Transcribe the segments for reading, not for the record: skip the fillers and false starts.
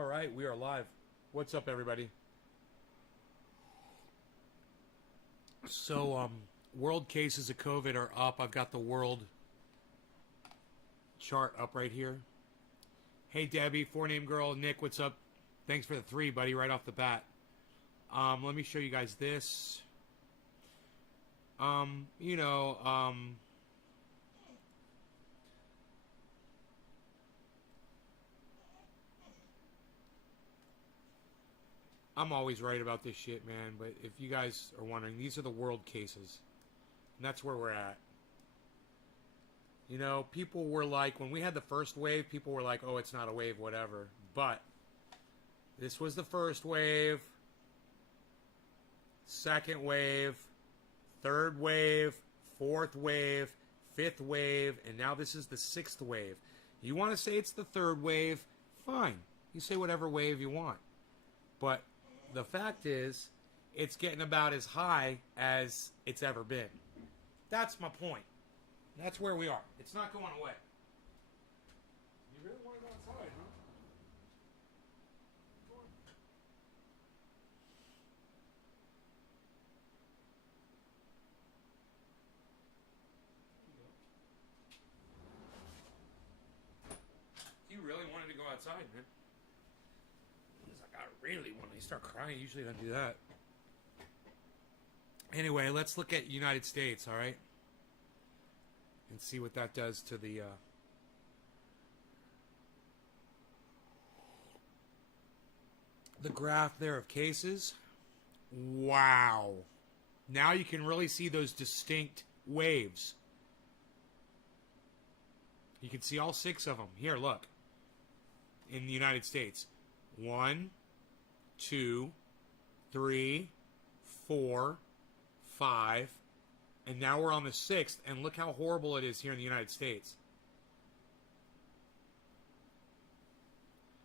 All right, we are live. What's up, everybody? So, world cases of COVID are up. I've got the world chart up right here. Hey, Debbie, four-name girl, Nick, what's up? Thanks for the 3, buddy, right off the bat. Let me show you guys this. You know, I'm always right about this shit, man, but if you guys are wondering, these are the world cases. And that's where we're at. You know, people were like, when we had the first wave, people were like, oh, it's not a wave, whatever. But this was the first wave, second wave, third wave, fourth wave, fifth wave, and now this is the 6th wave. You want to say it's the 3rd wave? Fine. You say whatever wave you want. But the fact is, it's getting about as high as it's ever been. That's my point. That's where we are. It's not going away. You really want to go outside, huh? Go on. You really wanted to go outside, man. He's like, I really want to. You start crying. You usually don't do that. Anyway, let's look at United States, all right? And see what that does to the graph there of cases. Wow. Now you can really see those distinct waves. You can see all 6 of them. Here, look. In the United States. 1, 2, 3, 4, 5, and now we're on the 6th, and look how horrible it is here in the United States.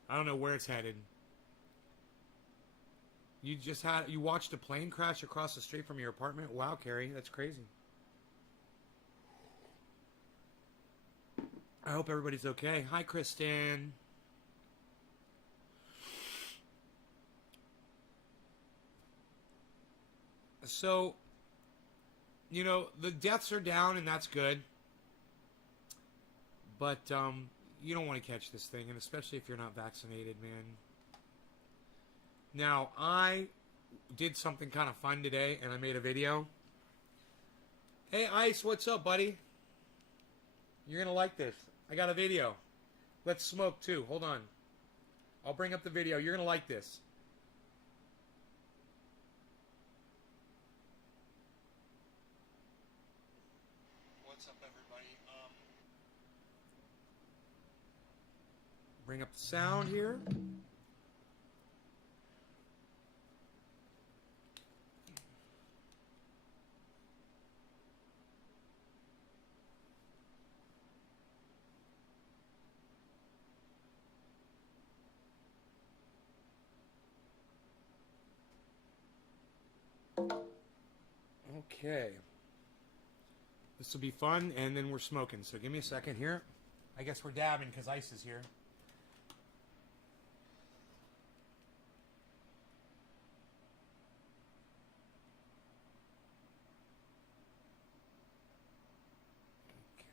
I don't know where it's headed. You watched a plane crash across the street from your apartment? Wow, Carrie, that's crazy. I hope everybody's okay. Hi, Kristen. So, you know, the deaths are down, and that's good. But you don't want to catch this thing, and especially if you're not vaccinated, man. Now, I did something kind of fun today, and I made a video. Hey, Ice, what's up, buddy? You're going to like this. I got a video. Let's smoke, too. Hold on. I'll bring up the video. You're going to like this. What's up, everybody? Bring up the sound here. Okay. This will be fun, and then we're smoking. So give me a second here. I guess we're dabbing because Ice is here. Okay.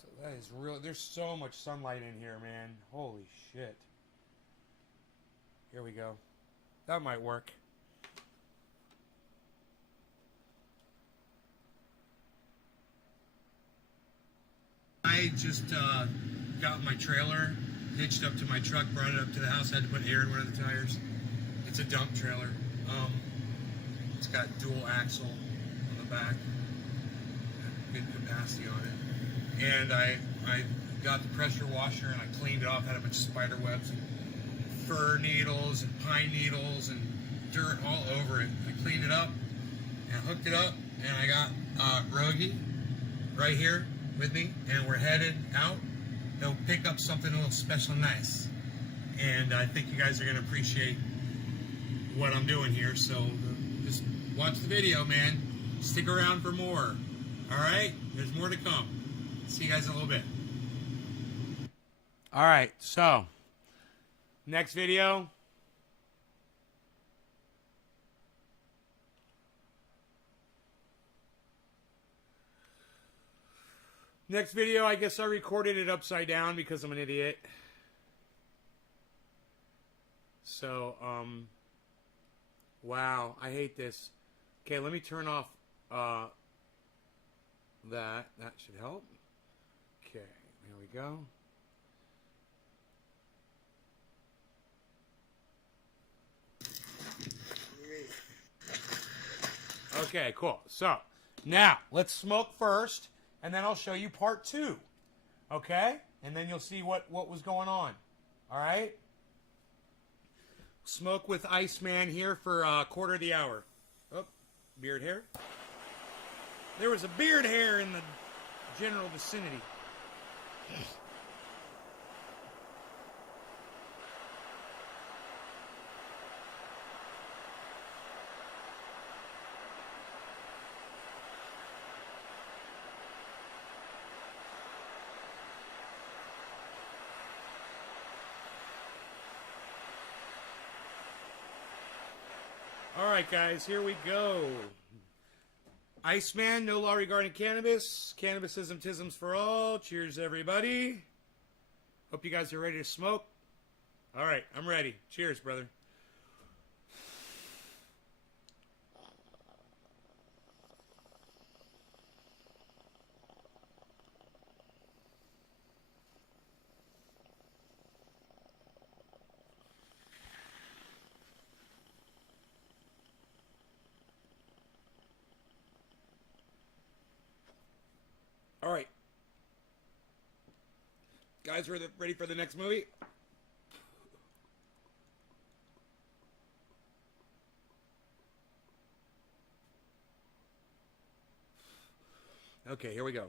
So that is real. There's so much sunlight in here, man. Holy shit. Here we go. That might work. I just got my trailer hitched up to my truck, brought it up to the house. I had to put air in one of the tires. It's a dump trailer. It's got dual axle on the back, good capacity on it. And I got the pressure washer and I cleaned it off. Had a bunch of spider webs and fir needles and pine needles and dirt all over it. I cleaned it up and hooked it up, and I got Rogie right here with me, and we're headed out. They'll pick up something a little special and nice, and I think you guys are going to appreciate what I'm doing here. So just watch the video, man. Stick around for more. All right, there's more to come. See you guys in a little bit. All right, so next video. Next video, I guess I recorded it upside down because I'm an idiot. So, wow, I hate this. Okay, let me turn off that. That should help. Okay, there we go. Okay, cool. So, now, let's smoke first, and then I'll show you part 2. Okay? And then you'll see what was going on. All right? Smoke with Iceman here for a quarter of the hour. Oh, beard hair. There was a beard hair in the general vicinity. All right, guys, here we go. Iceman, no law regarding cannabis. Cannabisism, tisms for all. Cheers, everybody. Hope you guys are ready to smoke. All right, I'm ready. Cheers, brother. All right. Guys, ready for the next movie? Okay, here we go.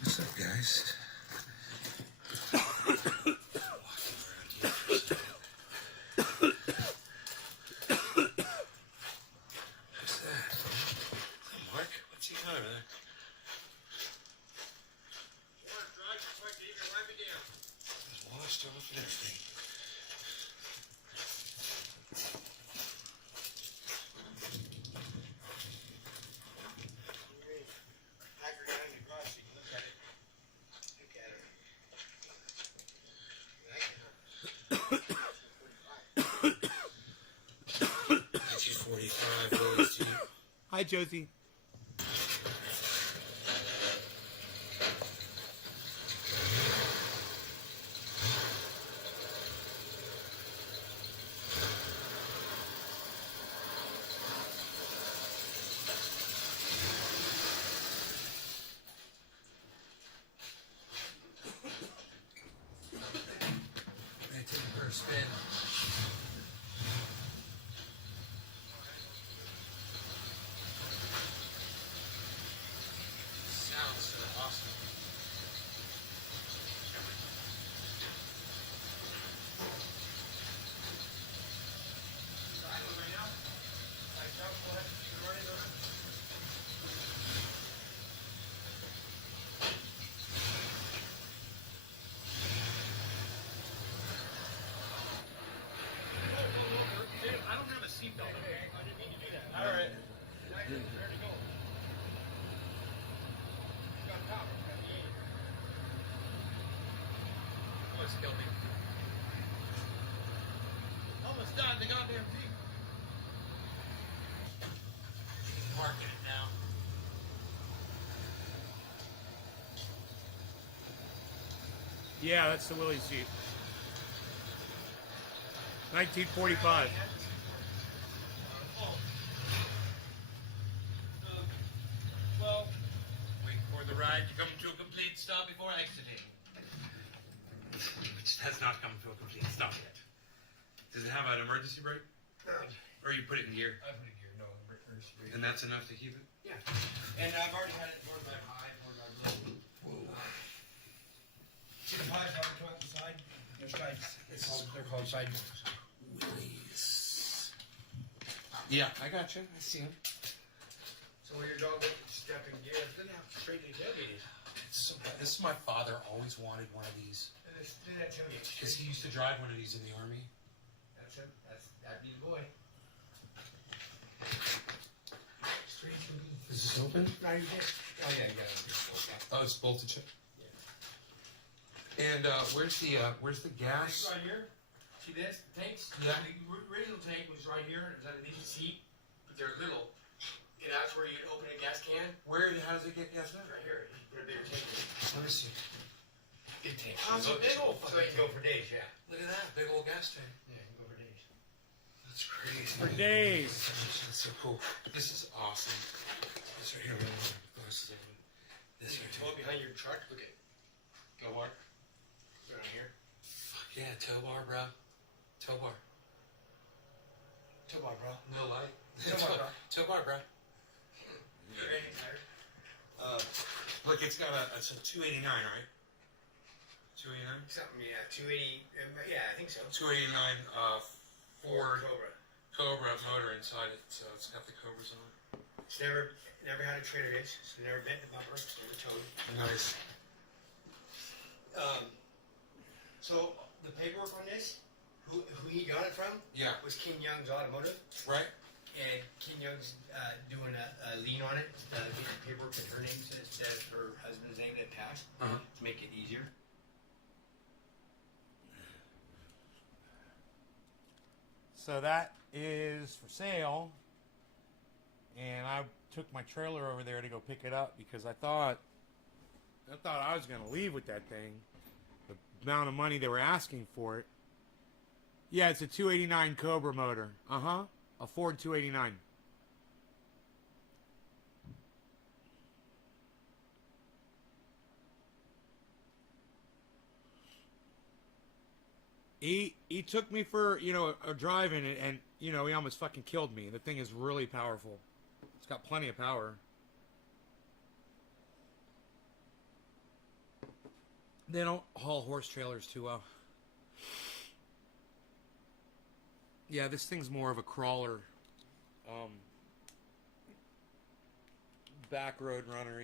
What's up, guys? Hi, Josie. I'm taking her a spin. Killed me. Almost done. The goddamn thing. Marking it now. Yeah, that's the Willie's Jeep. 1945. Well, wait for the ride to come to a complete stop before exiting. Which has not come to a complete stop yet. Does it have an emergency brake? No, Or you put it in gear? I put it here. No, emergency brake. And that's enough to keep it? Yeah. And I've already had it forward drive high, forward drive low. Whoa. See the pipes that come out the side? They're they're called side doors. Willies. Yeah, I got you. I see him. So when your dog gets step in gear, it's gonna have straight to tailgate. So this is my father always wanted one of these. And it's that tailgate. Because he used to drive one of these in the Army. That's him. That'd be the boy. Straight to me. Is this open? No, you can't. Oh yeah, you got it. Oh, it's bolted shut. Yeah. And where's the gas? It's right here. See this? The tanks? Yeah. The original tank was right here. It was underneath the seat. But they're little. And that's where you'd open a gas can. How does it get gas in? Right here. You put a bigger tank in. Let me see. Big tank. Oh, it's a big old So you can go for days, yeah. Look at that, big old gas tank. Yeah, you can go for days. That's crazy. For days. That's so cool. This is awesome. This right here, this You right can tow here. it behind your truck. Look at. Go bar. Right here. Fuck yeah, tow bar, bro. Tow bar. Tow bar, bro. No light. Tow bar, bro. Tow bar, bro. You got anything tighter? Look, it's got it's a 289, right? 289? Something, yeah. 280. Yeah, I think so. 289 Ford Cobra. Cobra motor inside it, so it's got the Cobras on it. It's never had a trailer hitch. It's never bent the bumper. It's never towed. Nice. So the paperwork on this, who he got it from, Yeah. was King Young's Automotive, Right? and King Young's doing a lien on it, getting paperwork in her name instead of her husband's name that passed to make it easier. So that is for sale. And I took my trailer over there to go pick it up because I thought I was going to leave with that thing. The amount of money they were asking for it. Yeah, it's a 289 Cobra motor. Uh-huh. A Ford 289. He took me for, a drive in it, and, he almost fucking killed me. The thing is really powerful. It's got plenty of power. They don't haul horse trailers too well. Yeah, this thing's more of a crawler. Back road runner,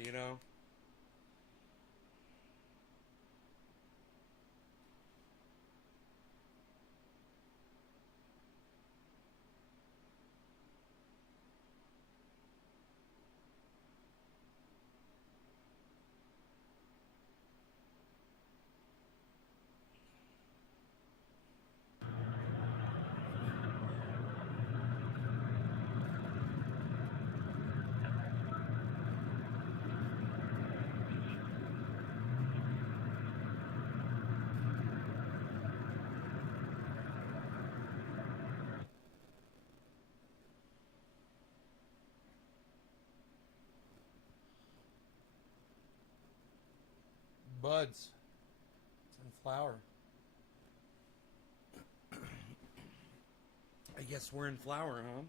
Buds. It's in flower. I guess we're in flower, huh?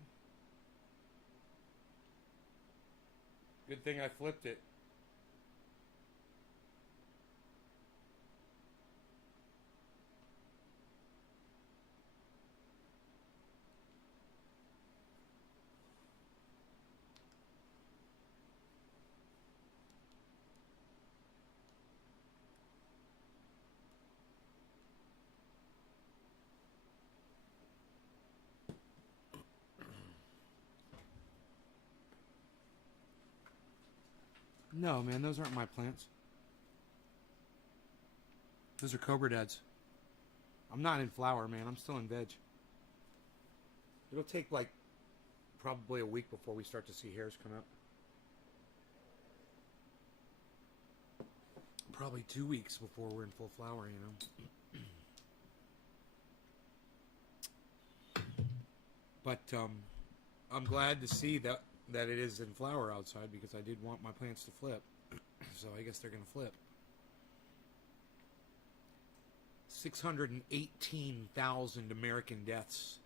Good thing I flipped it. No, man, those aren't my plants. Those are Cobra Dads. I'm not in flower, man. I'm still in veg. It'll take, probably a week before we start to see hairs come out. Probably 2 weeks before we're in full flower, But, I'm glad to see that it is in flower outside because I did want my plants to flip. So I guess they're going to flip. 618,000 American deaths.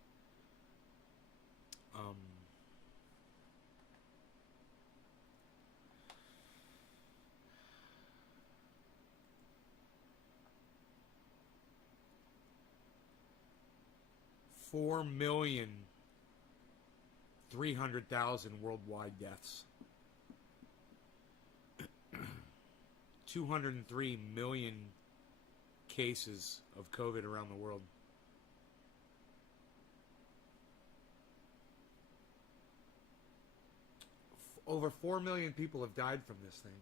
4,300,000 worldwide deaths. 203 million cases of COVID around the world. Over 4 million people have died from this thing.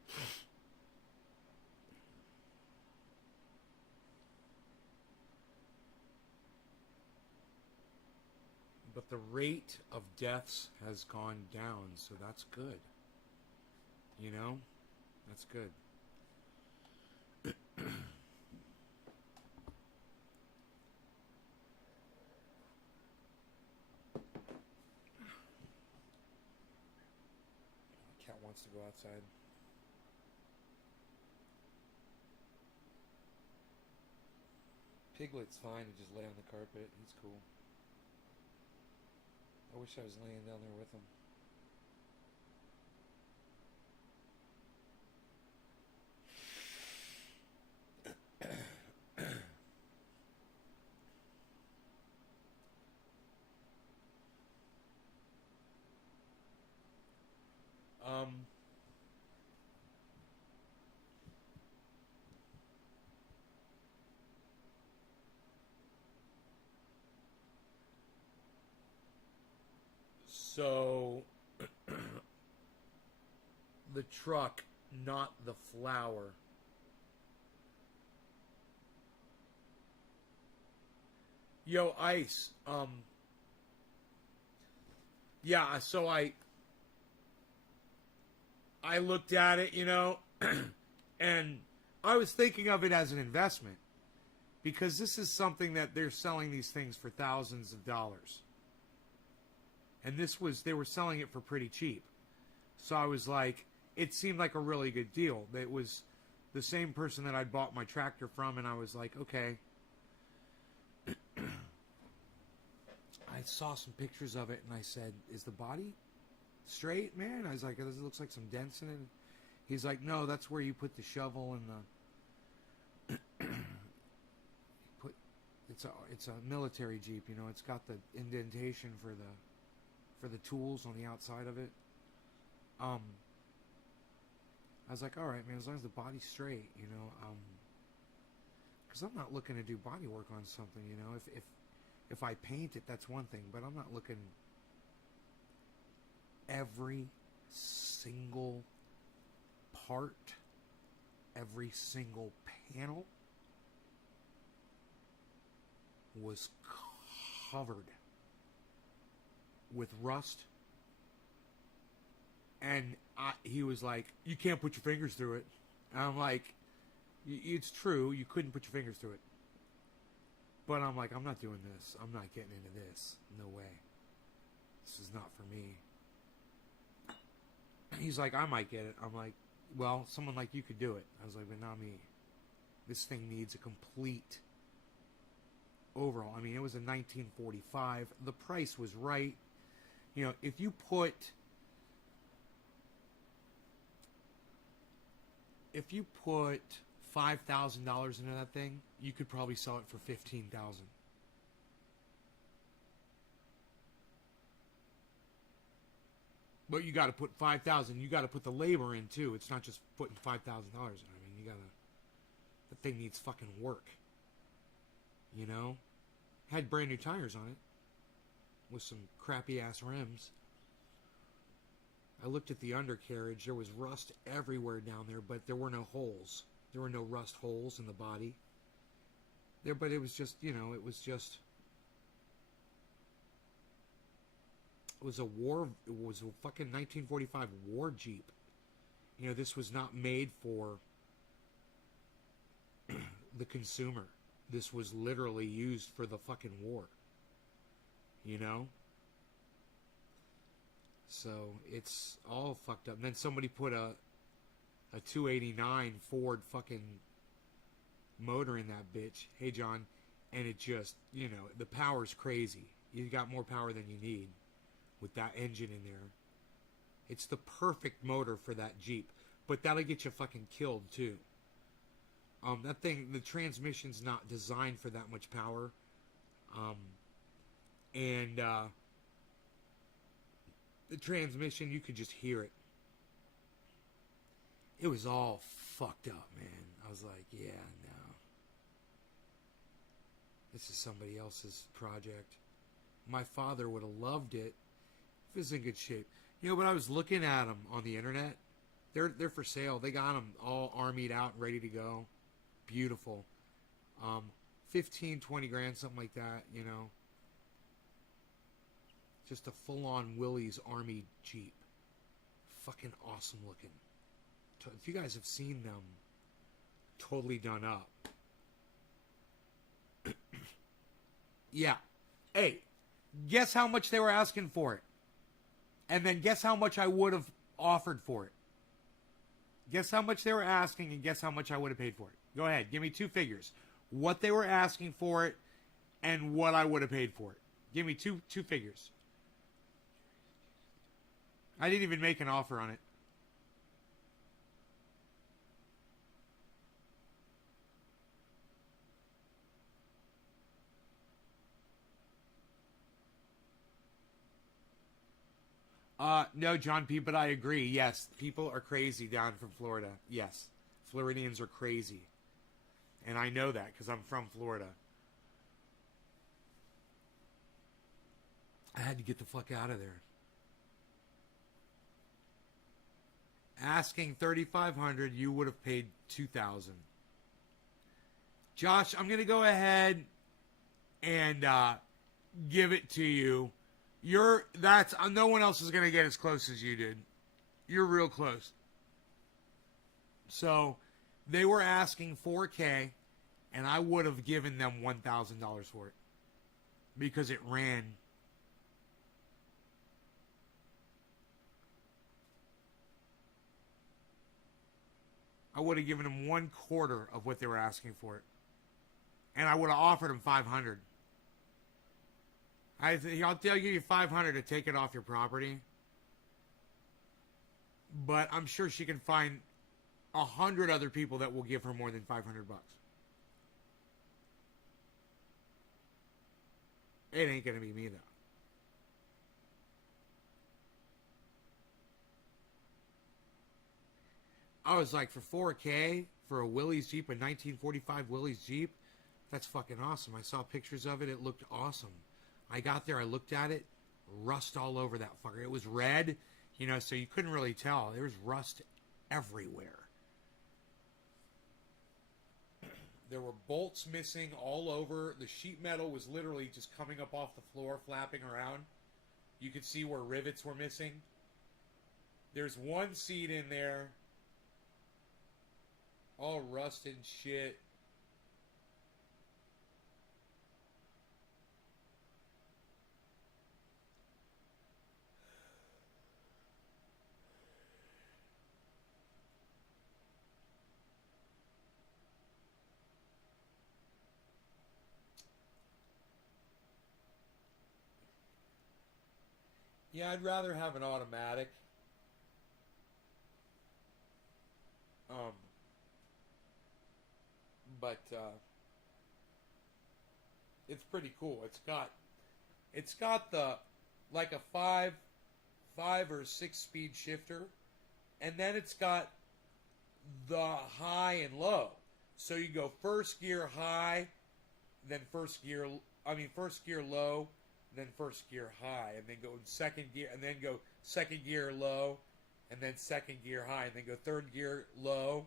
But the rate of deaths has gone down, so that's good. You know? That's good. Cat wants to go outside. Piglet's fine to just lay on the carpet. He's cool. I wish I was laying down there with him. So the truck, not the flower. Yo, Ice. Yeah, so I looked at it, you know, and I was thinking of it as an investment because this is something that they're selling these things for thousands of dollars. And they were selling it for pretty cheap. So I was like, it seemed like a really good deal. It was the same person that I'd bought my tractor from, and I was like, okay. I saw some pictures of it, and I said, is the body straight, man? I was like, this looks like some dents in it. He's like, no, that's where you put the shovel and the... It's a military Jeep, you know. It's got the indentation for the tools on the outside of it. I was like, all right, man, as long as the body's straight, you know, because I'm not looking to do body work on something, you know. If I paint it, that's one thing, but I'm not looking. Every single part, every single panel was covered with rust, and he was like, you can't put your fingers through it. And I'm like, it's true, you couldn't put your fingers through it, but I'm like, I'm not doing this. I'm not getting into this. No way. This is not for me. He's like, I might get it. I'm like, well, someone like you could do it. I was like, but not me. This thing needs a complete overhaul. I mean, it was a 1945. The price was right. You know, if you put $5,000 into that thing, you could probably sell it for $15,000. But you got to put $5,000. You got to put the labor in too. It's not just putting $5,000 in. I mean, you gotta. The thing needs fucking work. You know, had brand new tires on it with some crappy ass rims. I looked at the undercarriage. There was rust everywhere down there, but there were no holes. There were no rust holes in the body. But it was just, you know, it was a fucking 1945 war Jeep. You know, this was not made for the consumer. This was literally used for the fucking war. You know? So, it's all fucked up. And then somebody put a 289 Ford fucking motor in that bitch. Hey, John. And it just, the power's crazy. You got more power than you need with that engine in there. It's the perfect motor for that Jeep. But that'll get you fucking killed, too. That thing, the transmission's not designed for that much power. The transmission, you could just hear it. It was all fucked up, man. I was like, yeah, no. This is somebody else's project. My father would have loved it if it was in good shape. But I was looking at them on the internet. They're for sale. They got them all armied out and ready to go. Beautiful. 15, 20 grand, something like that, Just a full-on Willys Army Jeep. Fucking awesome looking. If you guys have seen them, totally done up. Yeah. Hey, guess how much they were asking for it? And then guess how much I would have offered for it? Guess how much they were asking and guess how much I would have paid for it? Go ahead, give me two figures. What they were asking for it and what I would have paid for it. Give me two figures. I didn't even make an offer on it. No, John P., but I agree. Yes, people are crazy down from Florida. Yes, Floridians are crazy. And I know that because I'm from Florida. I had to get the fuck out of there. Asking $3,500, you would have paid $2,000. Josh, I'm going to go ahead and give it to you. No one else is going to get as close as you did. You're real close. So they were asking $4,000, and I would have given them $1,000 for it because it ran. I would have given them 1/4 of what they were asking for it, and I would have offered them $500. I'll give you $500 to take it off your property, but I'm sure she can find 100 other people that will give her more than $500. It ain't gonna be me though. I was like, for $4,000 for a Willys Jeep, a 1945 Willys Jeep, that's fucking awesome. I saw pictures of it. It looked awesome. I got there, I looked at it, rust all over that fucker. It was red, so you couldn't really tell. There was rust everywhere. There were bolts missing all over. The sheet metal was literally just coming up off the floor, flapping around. You could see where rivets were missing. There's one seat in there, all rusted and shit. Yeah, I'd rather have an automatic. But it's pretty cool. It's got the like a five or 6 speed shifter, and then it's got the high and low. So you go first gear high, then first gear low, then first gear high, and then go second gear, and then go second gear low, and then second gear high, and then go third gear low,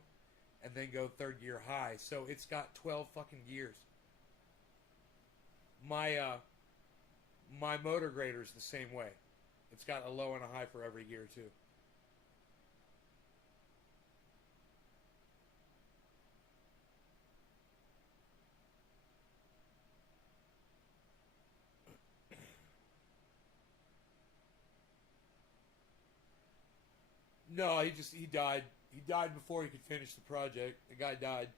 and then go third gear high. So it's got 12 fucking gears. My motor grader is the same way. It's got a low and a high for every gear too. No, he died. He died before he could finish the project. The guy died.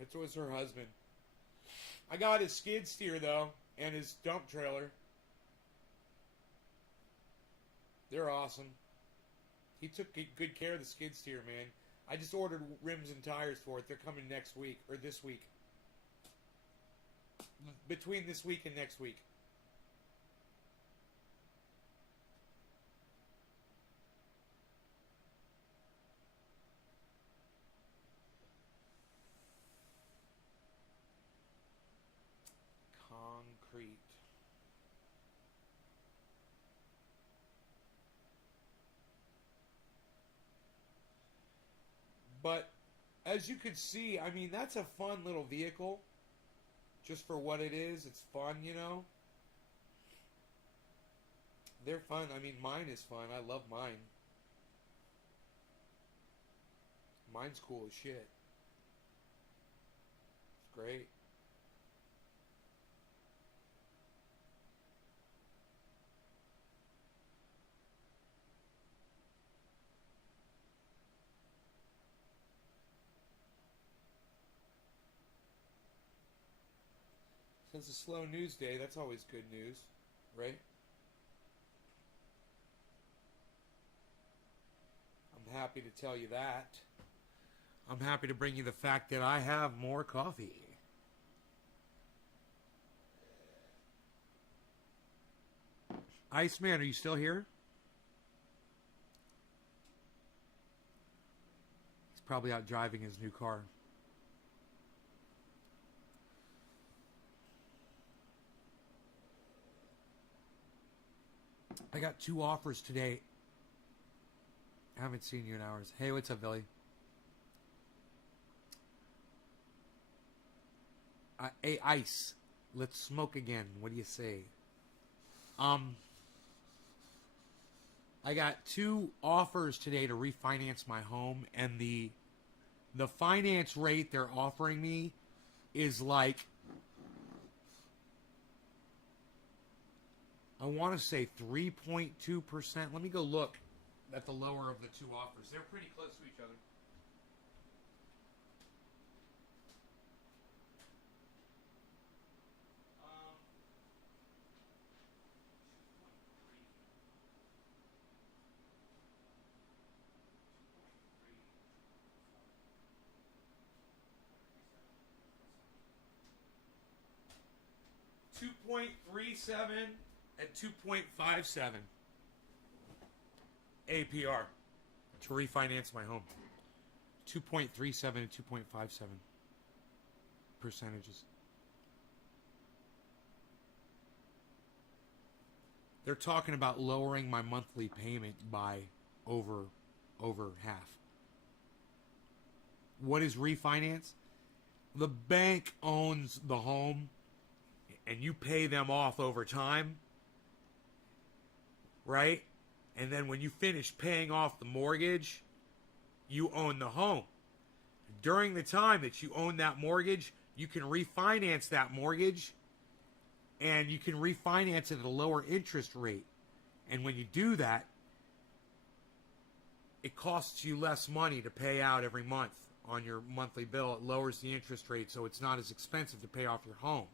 It was her husband. I got his skid steer though, and his dump trailer. They're awesome. He took good care of the skid steer, man. I just ordered rims and tires for it. They're coming next week, or this week. Between this week and next week. Concrete. But as you could see, I mean, that's a fun little vehicle. Just for what it is, it's fun, you know. They're fun. I mean, mine is fun. I love mine. Mine's cool as shit. It's great. Since it's a slow news day, that's always good news, right? I'm happy to tell you that. I'm happy to bring you the fact that I have more coffee. Iceman, are you still here? He's probably out driving his new car. I got 2 offers today. I haven't seen you in hours. Hey, what's up, Billy? Hey, Ice. Let's smoke again. What do you say? I got 2 offers today to refinance my home, and the finance rate they're offering me is like, I want to say 3.2%. Let me go look at the lower of the 2 offers. They're pretty close to each other. $2.37 and 2.57 APR to refinance my home. 2.37 and 2.57 percentages. They're talking about lowering my monthly payment by over half. What is refinance? The bank owns the home and you pay them off over time, right? And then when you finish paying off the mortgage, you own the home. During the time that you own that mortgage, you can refinance that mortgage, and you can refinance it at a lower interest rate. And when you do that, it costs you less money to pay out every month on your monthly bill. It lowers the interest rate, so it's not as expensive to pay off your home.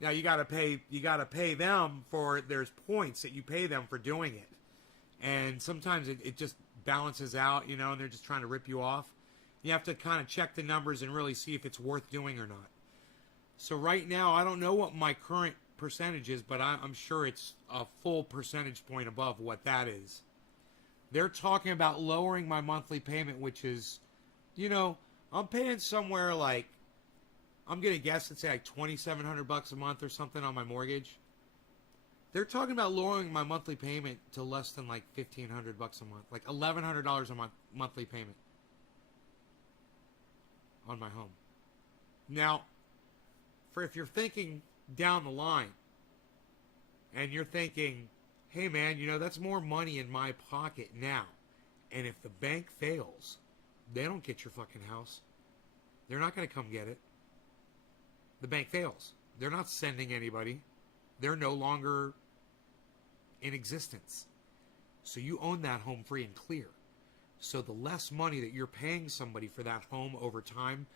Now you gotta pay them for, there's points that you pay them for doing it. And sometimes it just balances out, you know, and they're just trying to rip you off. You have to kind of check the numbers and really see if it's worth doing or not. So right now, I don't know what my current percentage is, but I'm sure it's a full percentage point above what that is. They're talking about lowering my monthly payment, which is, you know, I'm paying somewhere like, I'm going to guess, let's say like $2,700 a month or something on my mortgage. They're talking about lowering my monthly payment to less than like $1,500 a month, like $1,100 a month monthly payment on my home. Now, for if you're thinking down the line and you're thinking, hey man, you know, that's more money in my pocket now. And if the bank fails, they don't get your fucking house. They're not going to come get it. The bank fails. They're not sending anybody. They're no longer in existence. So you own that home free and clear. So the less money that you're paying somebody for that home over time,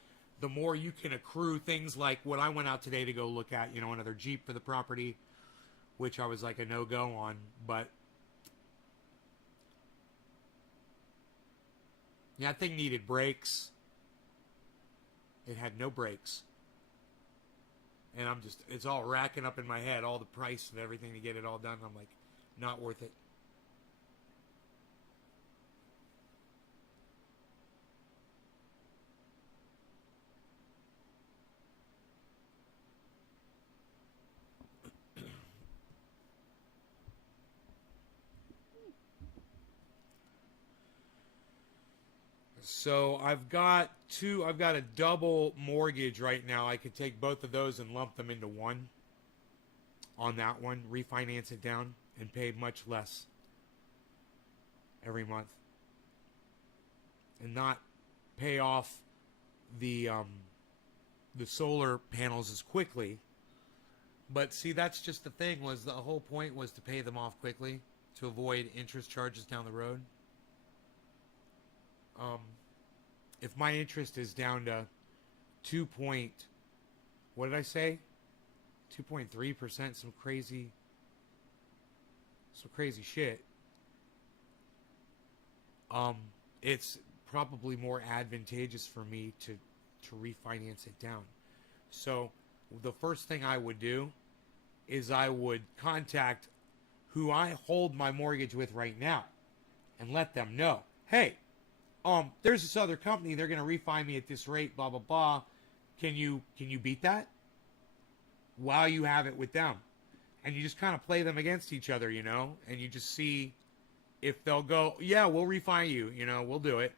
the more you can accrue things like what I went out today to go look at, you know, another Jeep for the property, which I was like a no-go on, but yeah, that thing needed brakes. It had no brakes. And it's all racking up in my head, all the price of everything to get it all done. I'm like, not worth it. So I've got a double mortgage right now. I could take both of those and lump them into one on that one, refinance it down, and pay much less every month. And not pay off the solar panels as quickly. But see, that's just the thing, was the whole point was to pay them off quickly to avoid interest charges down the road. If my interest is down to 2.3%, some crazy shit. It's probably more advantageous for me to refinance it down. So the first thing I would do is I would contact who I hold my mortgage with right now and let them know, hey, there's this other company, they're going to refi me at this rate, blah, blah, blah. Can you beat that? While you have it with them. And you just kind of play them against each other, you know, and you just see if they'll go, yeah, we'll refi you, you know, we'll do it.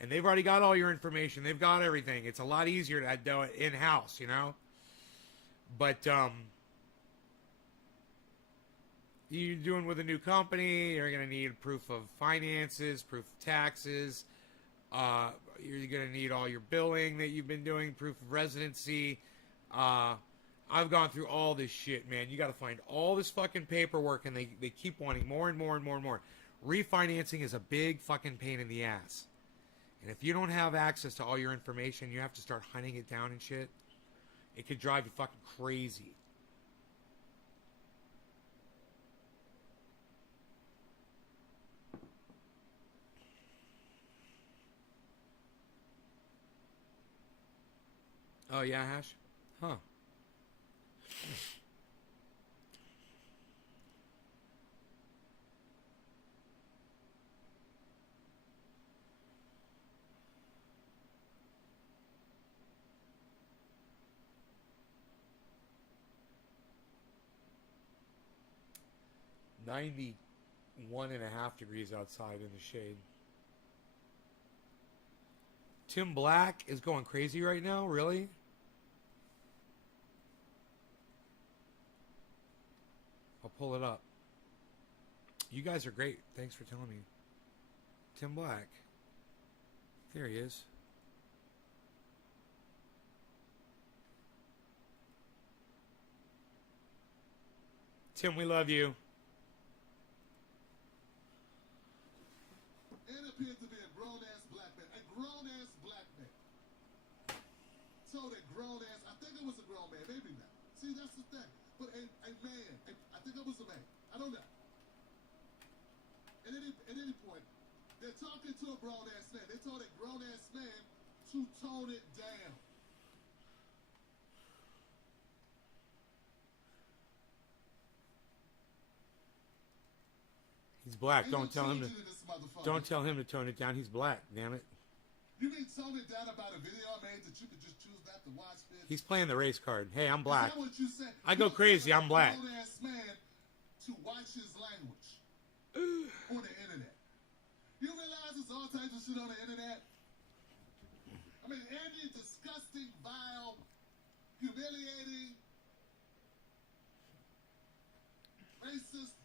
And they've already got all your information. They've got everything. It's a lot easier to do it in-house, you know. But you're doing with a new company, you're going to need proof of finances, proof of taxes. You're going to need all your billing that you've been doing, proof of residency. I've gone through all this shit, man. You got to find all this fucking paperwork, and they keep wanting more and more and more and more. Refinancing is a big fucking pain in the ass. And if you don't have access to all your information, you have to start hunting it down and shit. It could drive you fucking crazy. Oh, yeah, Hash? Huh. (91.5 degrees outside in the shade. Tim Black is going crazy right now? Really? I'll pull it up. You guys are great. Thanks for telling me. Tim Black. There he is. Tim, we love you. It appeared to be a grown-ass black man. A grown-ass black man. Told a grown-ass, I think it was a grown man, maybe not. See, that's the thing. But a man, I think it was a man. I don't know. At any point, they're talking to a grown-ass man. They told a grown-ass man to tone it down. He's black. Ain't no Don't tell him to. changing in this motherfucker. Don't tell him to tone it down. He's black. Damn it. You mean tone it down about a video I made that you could just choose not to watch, bitch? He's playing the race card. Hey, I'm black. Is that what you said? I go crazy. I'm black. You grown-ass man to watch his language on the internet. You realize there's all types of shit on the internet? I mean, any disgusting, vile, humiliating, racist,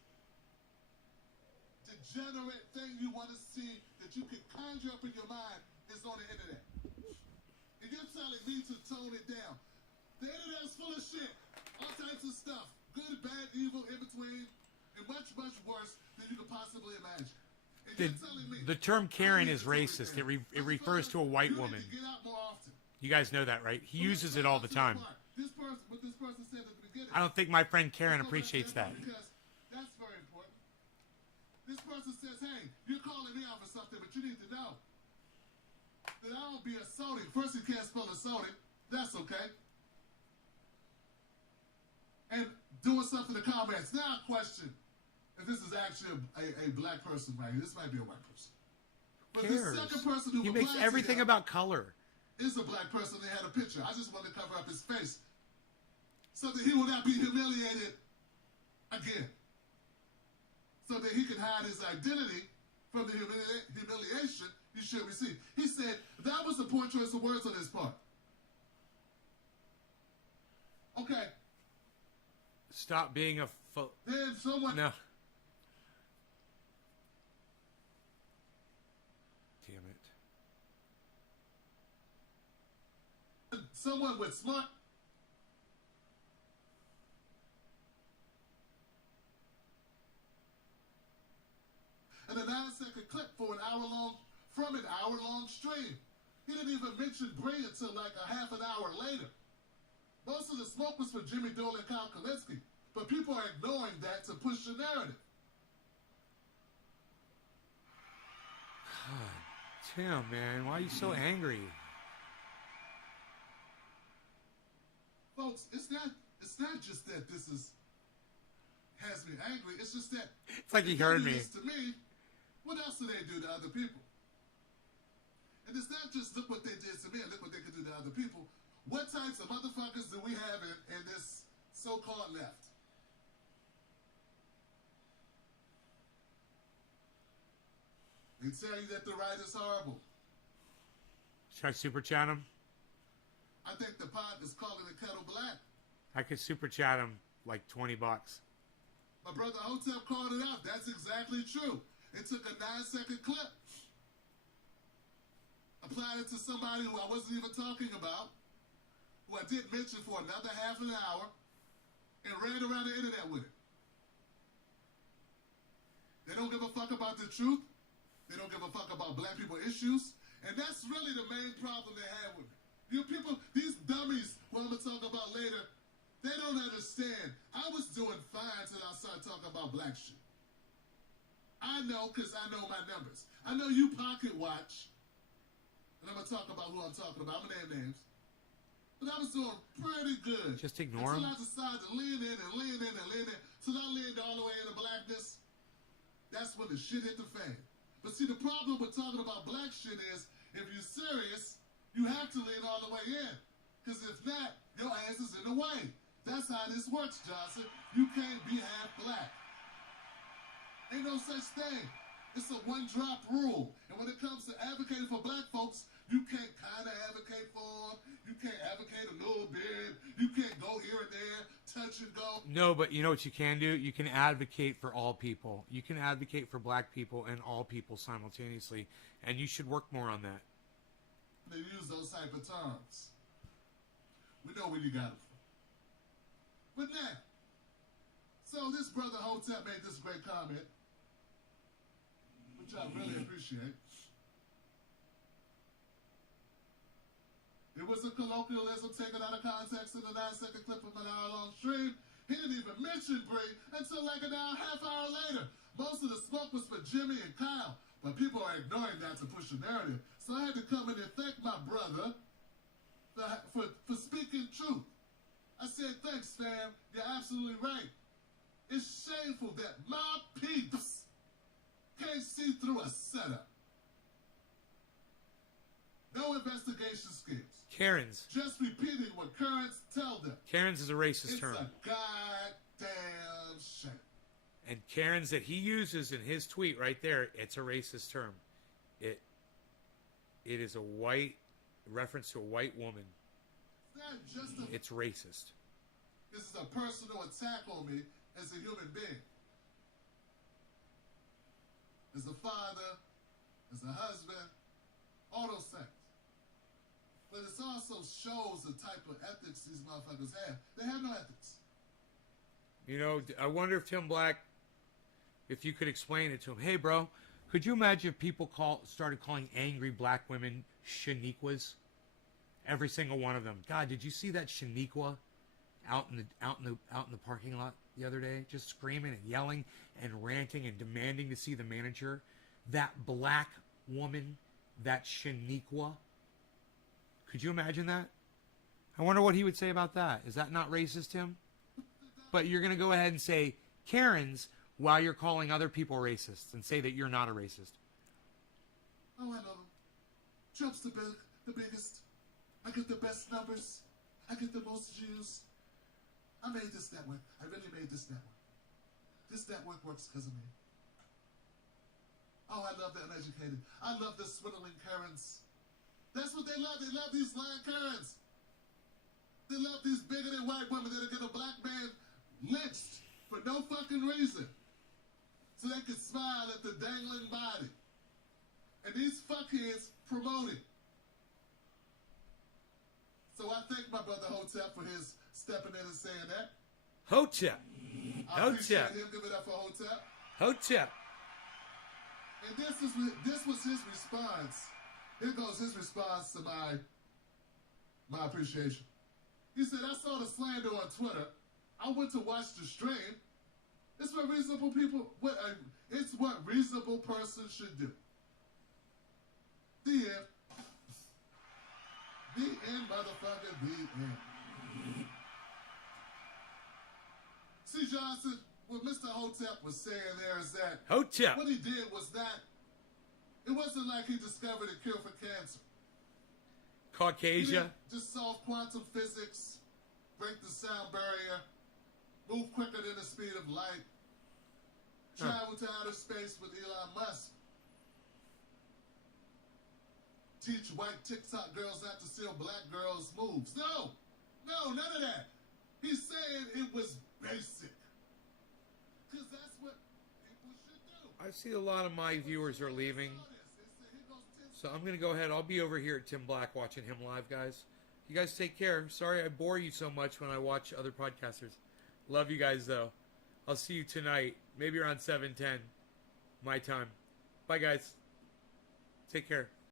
degenerate thing you want to see that you can conjure up in your mind is on the internet. And you're telling me to tone it down. The internet's full of shit. All types of stuff. Good, bad, evil, in between. And much, much worse than you could possibly imagine. And you're telling me The term Karen is I need to tone racist. down. It refers to a white You woman. need to get out more often. You guys know that, right? He uses it all the time. This person, what this person said at the beginning. I don't think my friend Karen Let's go back appreciates to that. Because that's very important. This person says, hey, you're calling me out for something, but you need to know that I don't be assaulting. First, you can't spell assaulting. That's okay. And doing something to comments. Now I question if this is actually a black person right here. This might be a white person. But Who the cares? second person who He makes replied to everything him about color. is a black person. They had a picture. I just wanted to cover up his face so that he will not be humiliated again. So that he can hide his identity from the humiliation he should receive. He said that was a poor choice of words on his part. Okay. Stop being a Then someone no. Damn it. someone with smart and a 9-second clip for an hour-long stream. He didn't even mention Bray until like a half an hour later. Most of the smoke was for Jimmy Dole and Kyle Kalinske, but people are ignoring that to push the narrative. God, Tim, man, why are you so angry? Folks, it's not just that this has me angry. It's just that It's like he if they heard do me. this to me, what else do they do to other people? And it's not just look what they did to me and look what they could do to other people. What types of motherfuckers do we have in this so-called left? They tell you that the right is horrible. Should I super chat him? I think the pot is calling the kettle black. I could super chat him like $20. My brother Hotep called it out. That's exactly true. It took a 9-second clip. Applied it to somebody who I wasn't even talking about, who I didn't mention for another half an hour, and ran around the internet with it. They don't give a fuck about the truth. They don't give a fuck about black people issues. And that's really the main problem they have with me. You people, these dummies, who I'm going to talk about later, they don't understand. I was doing fine till I started talking about black shit. I know because I know my numbers. I know you pocket watch. And I'm going to talk about who I'm talking about. I'm going to name names. But I was doing pretty good. Just ignore until him. I decided to lean in and lean in and lean in. Till I leaned all the way into blackness. That's when the shit hit the fan. But see, the problem with talking about black shit is, if you're serious, you have to lean all the way in. Because if not, your ass is in the way. That's how this works, Johnson. You can't be half black. Ain't no such thing. It's a one-drop rule. And when it comes to advocating for black folks, you can't kind of advocate for them. You can't advocate a little bit. You can't go here and there, touch and go. No, but you know what you can do? You can advocate for all people. You can advocate for black people and all people simultaneously. And you should work more on that. They use those type of terms. We know where you got it from. But now, so this brother Hotep made this great comment, which I really appreciate. It was a colloquialism taken out of context in the 9-second clip of an hour-long stream. He didn't even mention Bree until like an hour, half hour later. Most of the smoke was for Jimmy and Kyle, but people are ignoring that to push the narrative. So I had to come in and thank my brother for speaking truth. I said, thanks, fam. You're absolutely right. It's shameful that my peeps can't see through a setup. No investigation skills. Karens. Just repeating what currents tell them. Karens is a racist It's term. a goddamn shame. And Karens that he uses in his tweet right there, it's a racist term. It is a white reference to a white woman. It's not just a... It's racist. This is a personal attack on me as a human being. As a father, as a husband, all those things. But it also shows the type of ethics these motherfuckers have. They have no ethics. You know, I wonder if Tim Black, if you could explain it to him. Hey, bro, could you imagine if people started calling angry black women Shaniquas? Every single one of them. God, did you see that Shaniqua out in the parking lot the other day, just screaming and yelling and ranting and demanding to see the manager? That black woman, that Shaniqua. Could you imagine that? I wonder what he would say about that. Is that not racist, Tim? But you're going to go ahead and say Karens while you're calling other people racists and say that you're not a racist. Oh, I love him. Trump's the biggest. I get the best numbers. I get the most views. I made this network. I really made this network. This network works because of me. Oh, I love the uneducated. I love the swindling Karens. That's what they love. They love these lying Karens. They love these bigoted white women that'll get a black man lynched for no fucking reason. So they can smile at the dangling body. And these fuckheads promote it. So I thank my brother Hotep for his stepping in and saying that. Hotep. I appreciate Hotep. him giving up for Hotep. Hotep. And this was his response. Here goes his response to my appreciation. He said, I saw the slander on Twitter. I went to watch the stream. It's what reasonable people, it's what reasonable persons should do. The end. The end, motherfucker, the end. See, Johnson, what Mr. Hotep was saying there is that Hotep. what he did was not, it wasn't like he discovered a cure for cancer. He Caucasia. didn't just solve quantum physics, break the sound barrier, move quicker than the speed of light, travel to outer space with Elon Musk, teach white TikTok girls not to steal black girls' moves. No, none of that. He's saying it was basic. Because that's what people should do. I see a lot of my viewers are leaving. So I'm going to go ahead. I'll be over here at Tim Black watching him live, guys. You guys take care. Sorry I bore you so much when I watch other podcasters. Love you guys, though. I'll see you tonight, maybe around 7:10 my time. Bye, guys. Take care.